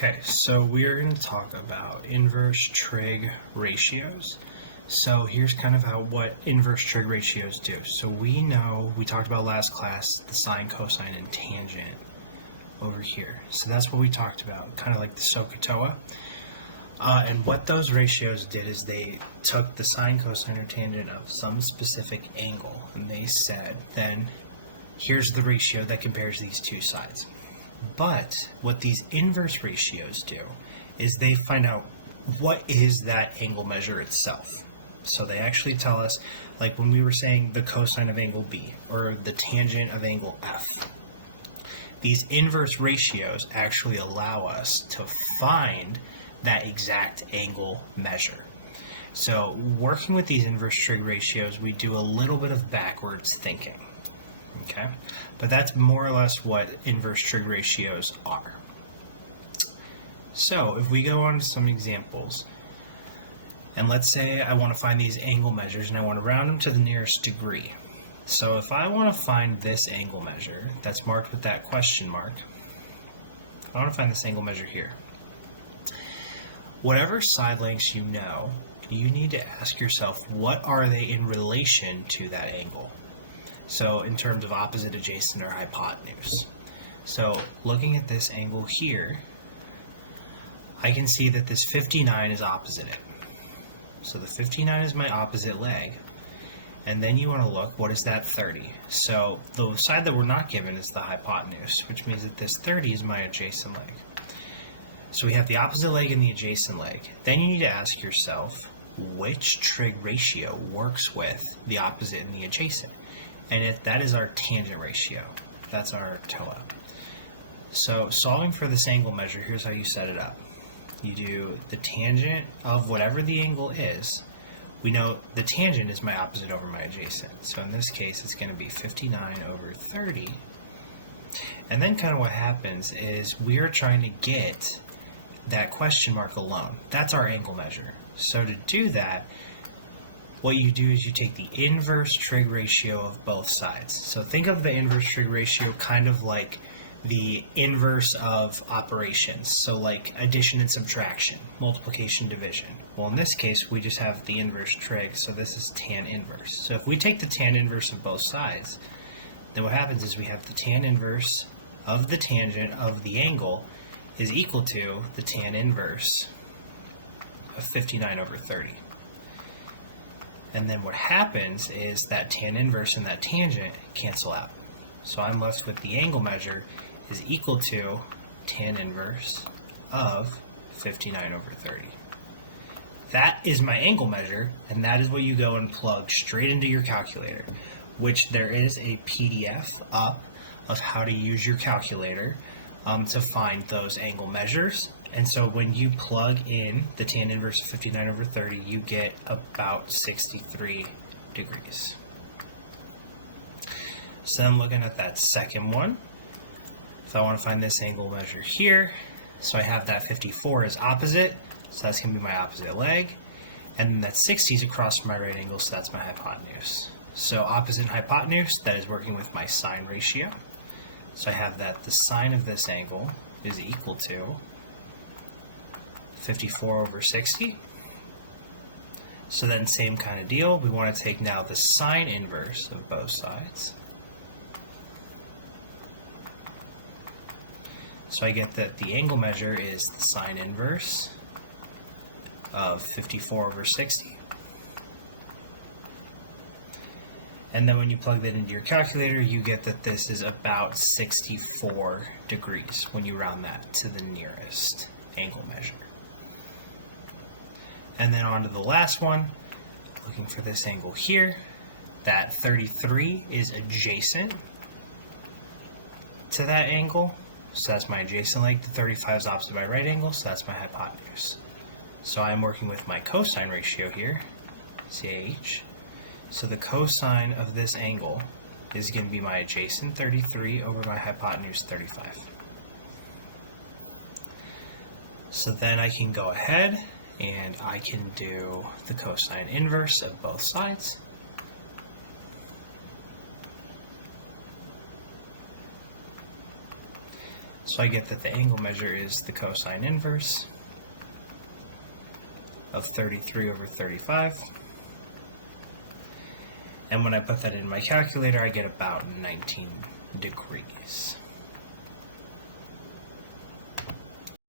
Okay, so we're going to talk about inverse trig ratios. So here's kind of what inverse trig ratios do. So we know, we talked about last class, the sine, cosine, and tangent over here. So that's what we talked about, kind of like the SOHCAHTOA. And what those ratios did is they took the sine, cosine, or tangent of some specific angle, and they said, then here's the ratio that compares these two sides. But what these inverse ratios do is they find out what is that angle measure itself. So they actually tell us, like when we were saying the cosine of angle B or the tangent of angle F, these inverse ratios actually allow us to find that exact angle measure. So working with these inverse trig ratios, we do a little bit of backwards thinking. Okay, but that's more or less what inverse trig ratios are. So if we go on to some examples, and let's say I want to find these angle measures and I want to round them to the nearest degree. So if I want to find this angle measure that's marked with that question mark, I want to find this angle measure here. Whatever side lengths you know, you need to ask yourself, what are they in relation to that angle? So in terms of opposite, adjacent, or hypotenuse. So looking at this angle here, I can see that this 59 is opposite it. So the 59 is my opposite leg. And then you want to look, what is that 30? So the side that we're not given is the hypotenuse, which means that this 30 is my adjacent leg. So we have the opposite leg and the adjacent leg. Then you need to ask yourself, which trig ratio works with the opposite and the adjacent? And if that is our tangent ratio, that's our TOA. So solving for this angle measure, here's how you set it up. You do the tangent of whatever the angle is. We know the tangent is my opposite over my adjacent. So in this case, it's going to be 59 over 30. And then kind of what happens is we are trying to get that question mark alone. That's our angle measure. So to do that, what you do is you take the inverse trig ratio of both sides. So think of the inverse trig ratio kind of like the inverse of operations. So like addition and subtraction, multiplication, division. Well, in this case, we just have the inverse trig, so this is tan inverse. So if we take the tan inverse of both sides, then what happens is we have the tan inverse of the tangent of the angle is equal to the tan inverse of 59 over 30. And then what happens is that tan inverse and that tangent cancel out. So I'm left with the angle measure is equal to tan inverse of 59 over 30. That is my angle measure, and that is what you go and plug straight into your calculator, which there is a PDF up of how to use your calculator to find those angle measures. And so when you plug in the tan inverse of 59 over 30, you get about 63 degrees. So then looking at that second one, if I want to find this angle measure here, so I have that 54 is opposite, so that's going to be my opposite leg. And then that 60 is across from my right angle, so that's my hypotenuse. So opposite and hypotenuse, that is working with my sine ratio. So I have that the sine of this angle is equal to 54 over 60. So then same kind of deal. We want to take now the sine inverse of both sides. So I get that the angle measure is the sine inverse of 54 over 60. And then when you plug that into your calculator, you get that this is about 64 degrees when you round that to the nearest angle measure. And then on to the last one, looking for this angle here, that 33 is adjacent to that angle. So that's my adjacent leg. The 35 is opposite my right angle, so that's my hypotenuse. So I'm working with my cosine ratio here, CH. So the cosine of this angle is going to be my adjacent 33 over my hypotenuse 35. So then I can go ahead and I can do the cosine inverse of both sides. So I get that the angle measure is the cosine inverse of 33 over 35. And when I put that in my calculator, I get about 19 degrees.